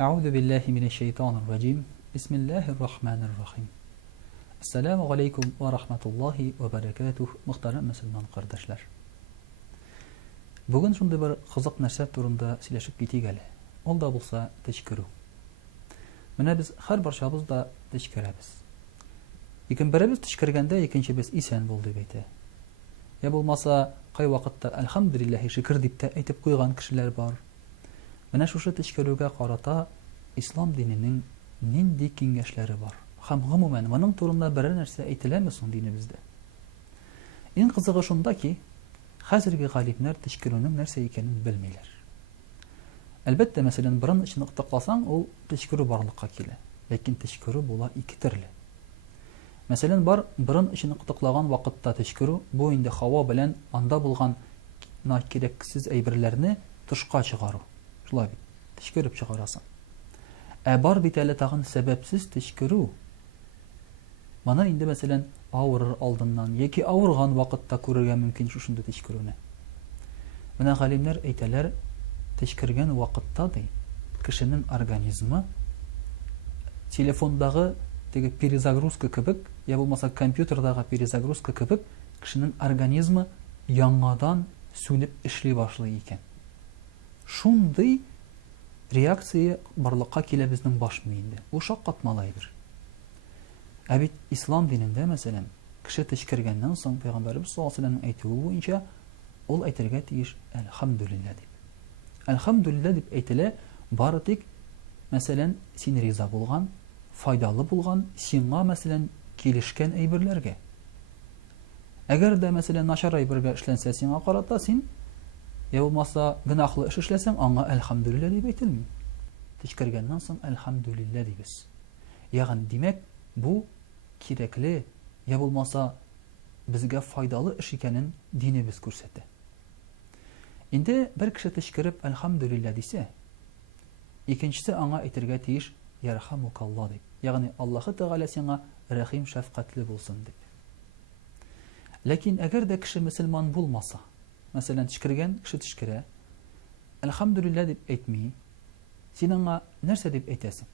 أعوذ بالله من الشيطان الرجيم بسم الله الرحمن الرحيم Assalamu alaikum wa rahmatullahi wa barakatuh muhtaram musulmon qardoshlar. Bugun shunday bir qiziq narsa turida сөйләшеп китик әле. Ул да булса тәшкүрү. Менә без һәр барчабызда тәшкүрәбез. Беребез тәшкүргәндә икенчебез исән булды дип әйтә. Я булмаса кай вакытта әлхәмдүлиллаһи шөкр дип тә әйтеп куйган кешеләр бар. Менә шушы тәшкүрүгә карата ислам диненең нинди киңәшләре бар? Һәм гомумән моның турында берәр нәрсә әйтеләме соң динебездә? Иң кызыгы шунда ки, хәзерге галимнәр тәшкүрүнең нәрсә икәнен белмиләр. Әлбәттә, мәсәлән, борын өчен ытыкласаң, ул тәшкүрү барлыкка килә. Ләкин тәшкүрү була ике төрле. Мәсәлән, борын өчен ытыклаган вакытта тәшкүрү бу инде һава белән анда булган кирәксез әйберләрне тышка чыгару. Шулай бит, тәшкүрүп чыгарасың. Бар бит әле тагын сәбәпсез тәшкүрү. Мана инде мәсәлән авырыр алдыннан яки авырган вакытта күрергә мөмкин шушында тәшкүрүне. Менә галимнәр әйтәләр, тәшкүргән вакытта ди кешенең организмы телефондагы теге перезагрузка кебек, я булмаса компьютердагы перезагрузка кебек кешенең организмы яңадан сүнеп эшли башлый икән. Шундый реакция барлыкка килә безнең баш миендә. Ул шаккатмалайдыр. Ә бит ислам динендә, мәсәлән, кеше тәшкүргәннән соң Пәйгамбәрбез саллаллаһу алейһи ва сәлләм әйтүе буенча, ул әйтергә тиеш әлхәмдүлиллаһ дип. Әлхәмдүлиллаһ дип әйтелә, бары тик, мәсәлән, син риза булган, файдалы булган, сиңа, мәсәлән, килешкән әйберләргә. Әгәр дә, мәсәлән, начар әйбергә эшләнсә сиңа карата, син я булмаса гынахлы эш эшләсәң, аңа әлхәмдүлиллаһ дип әйтелми. Тәшкүргәннән соң әлхәмдүлиллаһ дибез. Ягъни, димәк, бу кирәкле, я булмаса безгә файдалы эш икәнен динебез күрсәтә. Инде бер кеше тәшкүреп әлхәмдүлиллаһ дисә, икенчесе аңа әйтергә тиеш ярхамукаллаһ дип. Ягъни Аллаһы Тәгалә сиңа рәхим шәфкатьле булсын дип. Ләкин әгәр дә кеше мөселман булмаса, мәсәлән, тәшкүргән кеше тәшкүрә, әлхәмдүлиллаһ дип әйтми, син аңа нәрсә дип әйтәсең?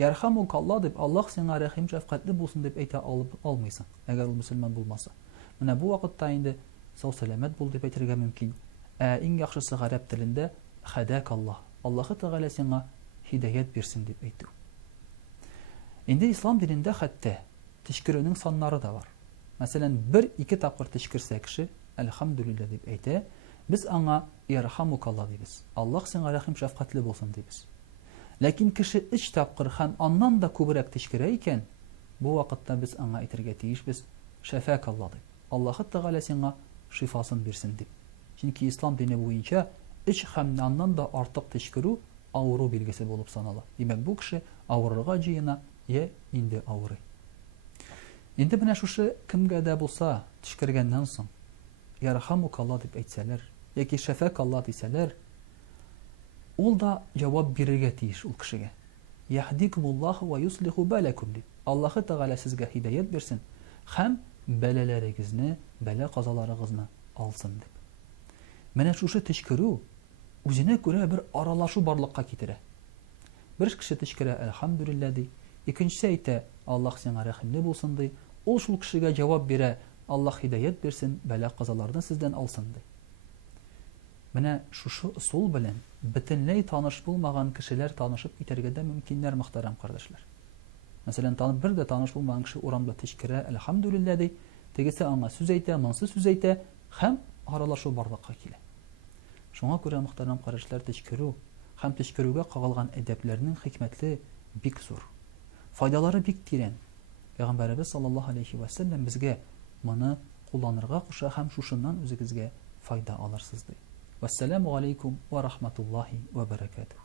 Ярхамукаллаһ дип, Аллаһ сиңа рәхим шәфкатьле булсын дип әйтә алмыйсың, әгәр ул мөселман булмаса. Менә бу вакытта инде сау-сәламәт бул дип әйтергә мөмкин. Иң яхшысы гарәп телендә хадакаллаһ. Аллаһы Тәгалә сиңа һидаят бирсен дип әйтү. Инде ислам динендә хәтта тәшкүрүнең саннары да бар. Мәсәлән, 1-2 тапкыр тәшкүрсә кеше, әлхәмдүлиллаһ дип әйтә, без аңа ярхамукаллаһ дибез. Аллаһ сиңа рәхим шәфкатьле булсын дибез. Ләкин кеше 3 тапкыр һәм аннан да күбрәк тәшкүрә икән, бу вакытта без аңа әйтергә тиешбез шәфакаллаһ дип. Аллаһы Тәгалә сиңа шифасын бирсен дип. Чөнки ислам дине буенча 3 һәм аннан да артык тәшкүрү авыру билгесе булып санала. Димәк, бу кеше авырырга җыена, я инде авырый. Инде менә шушы кемгә дә булса тәшкүргәннән соң ярхамукаллаһ дип әйтсәләр, яки шәфакаллаһ дисәләр, ул да җавап бирергә тиеш ул кешегә. Яхдикумуллаһу ва юслиху балакум дип. Аллаһы Тәгалә сезгә һидаят бирсен һәм бәлаләрегезне, бәла казаларыгызны алсын дип. Менә шушы тәшкүрү үзенә күрә бер аралашу барлыкка китерә. Бер кеше тәшкүрә әлхәмдүлиллаһ ди, икенчесе әйтә Аллаһ сиңа рәхимле булсын ди, ул шул кешегә җавап бирә, Аллаһ һидаят бирсен, бәла казаларны сездән алсын ди. Менә шушы усул белән бөтенләй таныш булмаган кешеләр танышып китәргә дә мөмкиннәр, мөхтәрәм кардәшләр. Мәсәлән, бер дә таныш булмаган кеше урамда тәшкүрә әлхәмдүлиллаһ ди, тегесе аңа сүз әйтә, монсы сүз әйтә һәм аралашу барлыкка килә. Шуңа күрә, мөхтәрәм кардәшләр, тәшкүрү һәм тәшкүрүгә кагылган әдәпләрнең хикмәтле бик зур. Файдалары бик тирән. Пәйгамбәрбез саллаллаһу алейһи ва сәлләм безгә моны кулланырга куша һәм шушыннан үзегезгә файда алырсыз ди. Вассаламу алейкум ва рахматуллаһи ва баракатуһ.